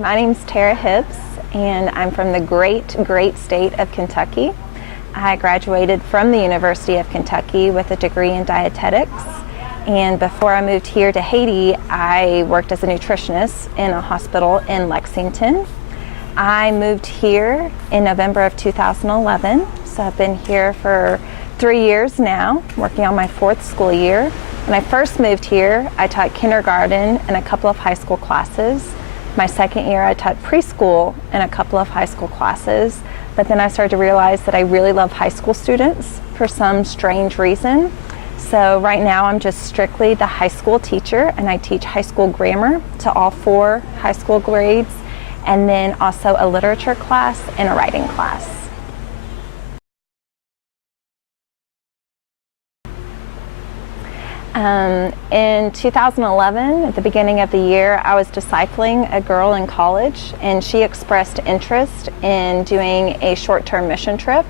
My name's Tara Hibbs, and I'm from the great state of Kentucky. I graduated from the University of Kentucky with a degree in dietetics, and before I moved here to Haiti, I worked as a nutritionist in a hospital in Lexington. I moved here in November of 2011, so I've been here for 3 years now, working on my 4th school year. When I first moved here, I taught kindergarten and a couple of high school classes. My 2nd year, I taught preschool and a couple of high school classes. But then I started to realize that I really love high school students for some strange reason. So right now, I'm just strictly the high school teacher, and I teach high school grammar to all 4 high school grades, and then also a literature class and a writing class. In 2011, at the beginning of the year, I was discipling a girl in college, and she expressed interest in doing a short-term mission trip.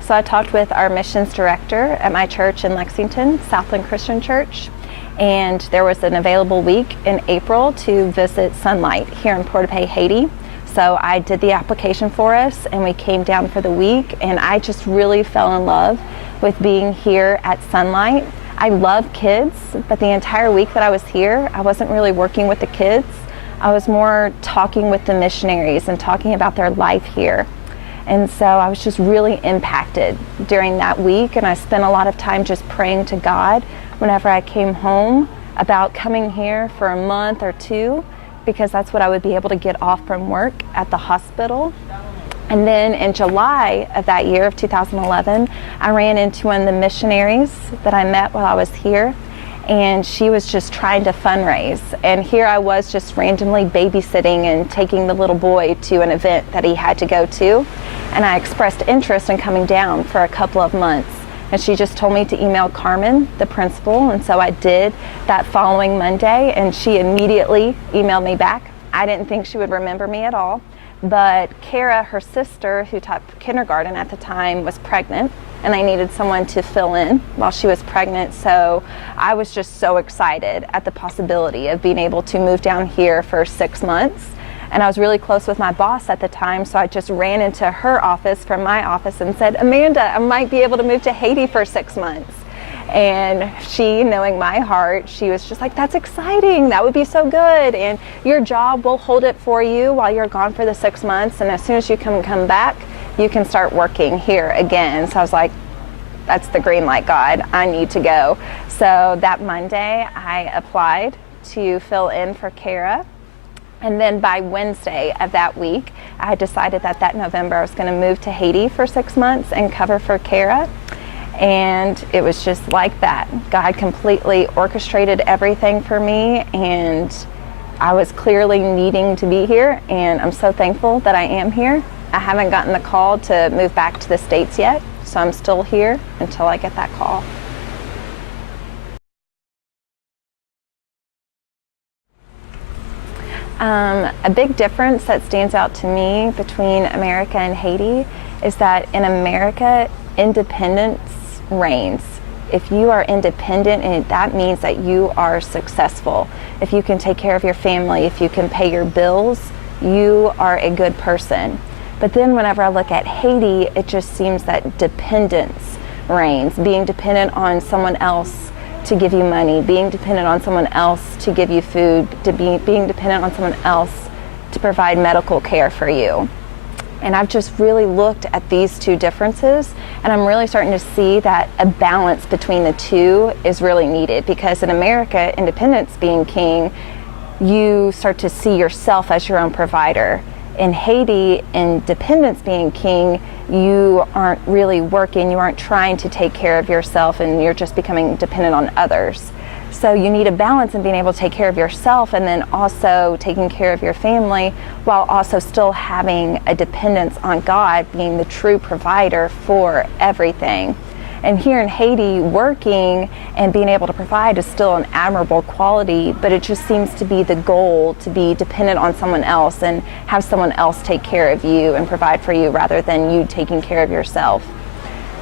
So I talked with our missions director at my church in Lexington, Southland Christian Church, and there was an available week in April to visit Sonlight here in Port-de-Paix, Haiti. So I did the application for us, and we came down for the week, and I just really fell in love with being here at Sonlight. I love kids, but the entire week that I was here, I wasn't really working with the kids. I was more talking with the missionaries and talking about their life here. And so I was just really impacted during that week, and I spent a lot of time just praying to God whenever I came home about coming here for a month or 2, because that's what I would be able to get off from work at the hospital. And then in July of that year of 2011, I ran into one of the missionaries that I met while I was here, and she was just trying to fundraise. And here I was just randomly babysitting and taking the little boy to an event that he had to go to. And I expressed interest in coming down for a couple of months. And she just told me to email Carmen, the principal, and so I did that following Monday, and she immediately emailed me back. I didn't think she would remember me at all. But Kara, her sister, who taught kindergarten at the time, was pregnant, and I needed someone to fill in while she was pregnant. So I was just so excited at the possibility of being able to move down here for 6 months. And I was really close with my boss at the time, so I just ran into her office from my office and said, Amanda, I might be able to move to Haiti for 6 months. And she, knowing my heart, she was just like, that's exciting, that would be so good, and your job will hold it for you while you're gone for the 6 months, and as soon as you come back, you can start working here again. So I was like, that's the green light, God, I need to go. So that Monday, I applied to fill in for Kara. And then by Wednesday of that week, I decided that November I was going to move to Haiti for 6 months and cover for Kara. And it was just like that. God completely orchestrated everything for me, and I was clearly needing to be here, and I'm so thankful that I am here. I haven't gotten the call to move back to the States yet, so I'm still here until I get that call. A big difference that stands out to me between America and Haiti is that in America, independence reigns. If you are independent, and that means that you are successful. If you can take care of your family, if you can pay your bills, you are a good person. But then whenever I look at Haiti, it just seems that dependence reigns, being dependent on someone else to give you money, being dependent on someone else to give you food, being dependent on someone else to provide medical care for you. And I've just really looked at these two differences, and I'm really starting to see that a balance between the two is really needed, because in America, independence being king, you start to see yourself as your own provider. In Haiti, independence being king, you aren't really working, you aren't trying to take care of yourself, and you're just becoming dependent on others. So you need a balance in being able to take care of yourself and then also taking care of your family, while also still having a dependence on God being the true provider for everything. And here in Haiti, working and being able to provide is still an admirable quality, but it just seems to be the goal to be dependent on someone else and have someone else take care of you and provide for you rather than you taking care of yourself.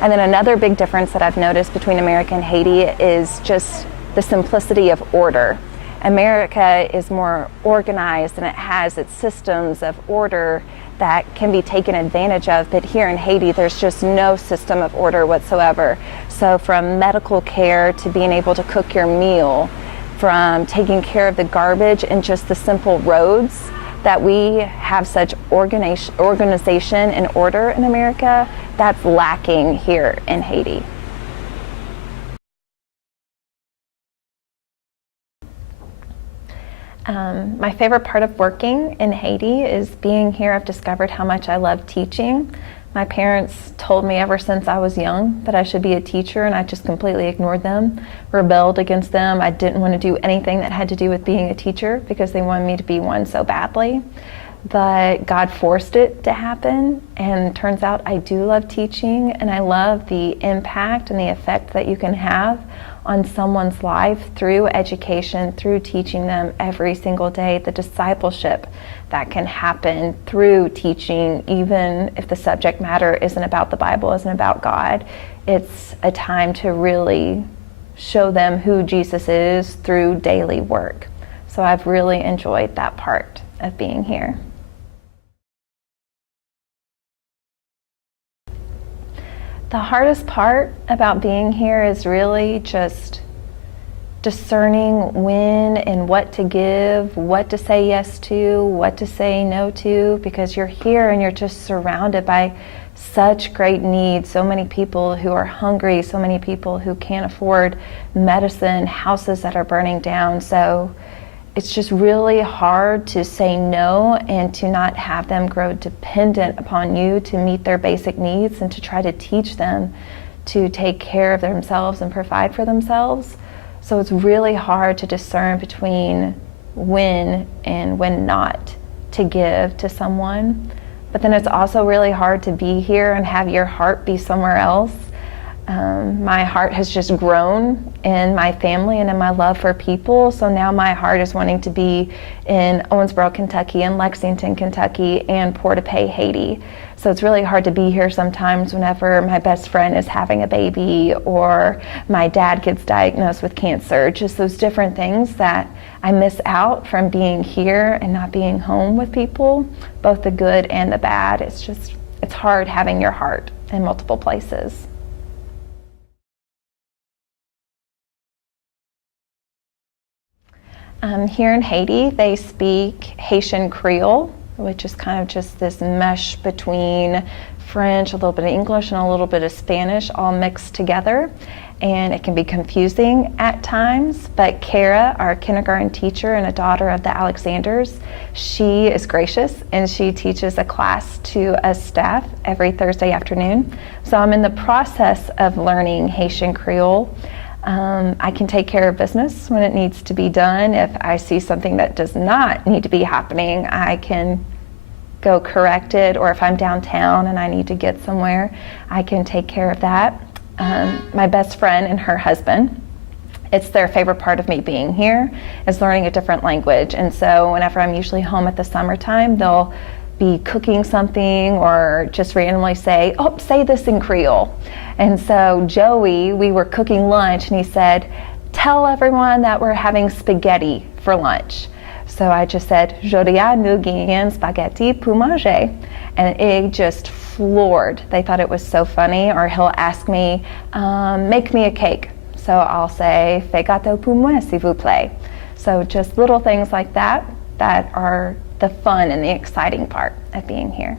And then another big difference that I've noticed between America and Haiti is just the simplicity of order. America is more organized and it has its systems of order that can be taken advantage of, but here in Haiti there's just no system of order whatsoever. So from medical care to being able to cook your meal, from taking care of the garbage and just the simple roads, that we have such organization and order in America, that's lacking here in Haiti. My favorite part of working in Haiti is being here. I've discovered how much I love teaching. My parents told me ever since I was young that I should be a teacher, and I just completely ignored them, rebelled against them. I didn't want to do anything that had to do with being a teacher because they wanted me to be one so badly. But God forced it to happen, and it turns out I do love teaching, and I love the impact and the effect that you can have on someone's life through education, through teaching them every single day, the discipleship that can happen through teaching, even if the subject matter isn't about the Bible, isn't about God. It's a time to really show them who Jesus is through daily work. So I've really enjoyed that part of being here. The hardest part about being here is really just discerning when and what to give, what to say yes to, what to say no to, because you're here and you're just surrounded by such great needs, so many people who are hungry, so many people who can't afford medicine, houses that are burning down. So it's just really hard to say no and to not have them grow dependent upon you to meet their basic needs and to try to teach them to take care of themselves and provide for themselves. So it's really hard to discern between when and when not to give to someone. But then it's also really hard to be here and have your heart be somewhere else. My heart has just grown in my family and in my love for people. So now my heart is wanting to be in Owensboro, Kentucky, and Lexington, Kentucky, and Port-de-Paix, Haiti. So it's really hard to be here sometimes whenever my best friend is having a baby or my dad gets diagnosed with cancer. Just those different things that I miss out from being here and not being home with people, both the good and the bad. It's hard having your heart in multiple places. Here in Haiti, they speak Haitian Creole, which is kind of just this mesh between French, a little bit of English, and a little bit of Spanish all mixed together. And it can be confusing at times, but Kara, our kindergarten teacher and a daughter of the Alexanders, she is gracious and she teaches a class to us staff every Thursday afternoon. So I'm in the process of learning Haitian Creole. I can take care of business when it needs to be done. If I see something that does not need to be happening, I can go correct it, or if I'm downtown and I need to get somewhere, I can take care of that. My best friend and her husband, it's their favorite part of me being here, is learning a different language. And so whenever I'm usually home at the summertime, they'll be cooking something or just randomly say, oh, say this in Creole. And so Joey, we were cooking lunch and he said, tell everyone that we're having spaghetti for lunch. So I just said, Jodia nous gagnons spaghetti pour manger. And it just floored. They thought it was so funny. Or he'll ask me, make me a cake. So I'll say, fais gâteau pour moi, s'il vous plaît. So just little things like that that are the fun and the exciting part of being here.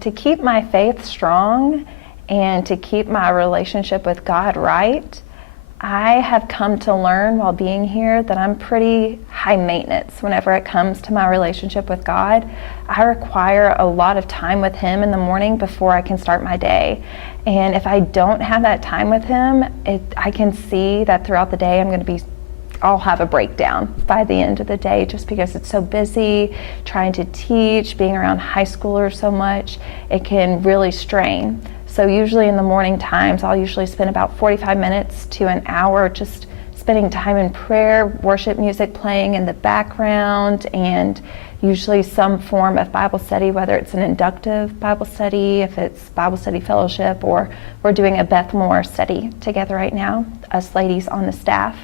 To keep my faith strong and to keep my relationship with God right, I have come to learn while being here that I'm pretty high maintenance whenever it comes to my relationship with God. I require a lot of time with Him in the morning before I can start my day. And if I don't have that time with Him, I can see that throughout the day I'll have a breakdown by the end of the day, just because it's so busy, trying to teach, being around high schoolers so much, it can really strain. So usually in the morning times, I'll usually spend about 45 minutes to an hour just spending time in prayer, worship music playing in the background, and usually some form of Bible study, whether it's an inductive Bible study, if it's Bible study fellowship, or we're doing a Beth Moore study together right now, us ladies on the staff.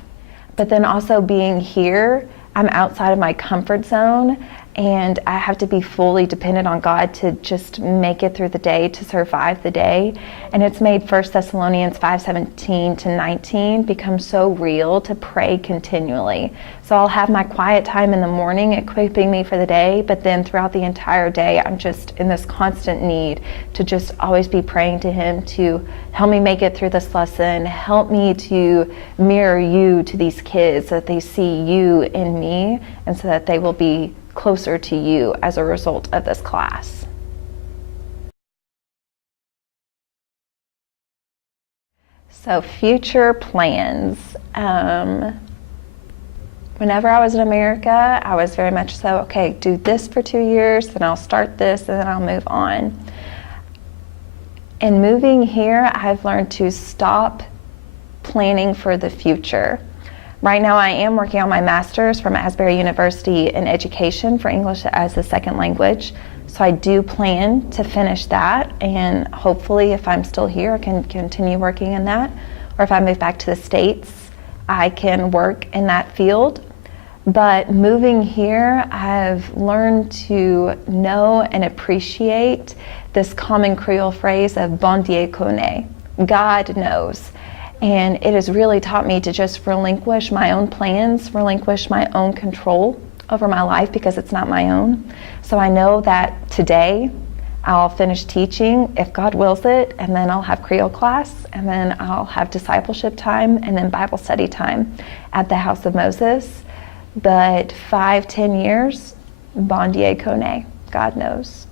But then also being here, I'm outside of my comfort zone, and I have to be fully dependent on God to just make it through the day, to survive the day. And it's made 1 Thessalonians 5:17 to 19 become so real, to pray continually. So I'll have my quiet time in the morning equipping me for the day, but then throughout the entire day, I'm just in this constant need to just always be praying to Him to help me make it through this lesson, help me to mirror you to these kids, so that they see you in me, and so that they will be closer to you as a result of this class. So future plans. Whenever I was in America, I was very much so, okay, do this for 2 years, then I'll start this, and then I'll move on. In moving here, I've learned to stop planning for the future. Right now I am working on my master's from Asbury University in education for English as a second language. So I do plan to finish that, and hopefully if I'm still here I can continue working in that, or if I move back to the States I can work in that field. But moving here, I've learned to know and appreciate this common Creole phrase of bon Dieu connaît, God knows. And it has really taught me to just relinquish my own plans, relinquish my own control over my life, because it's not my own. So I know that today I'll finish teaching if God wills it, and then I'll have Creole class, and then I'll have discipleship time, and then Bible study time at the House of Moses. But 5-10 years, bon Dieu connaît, God knows.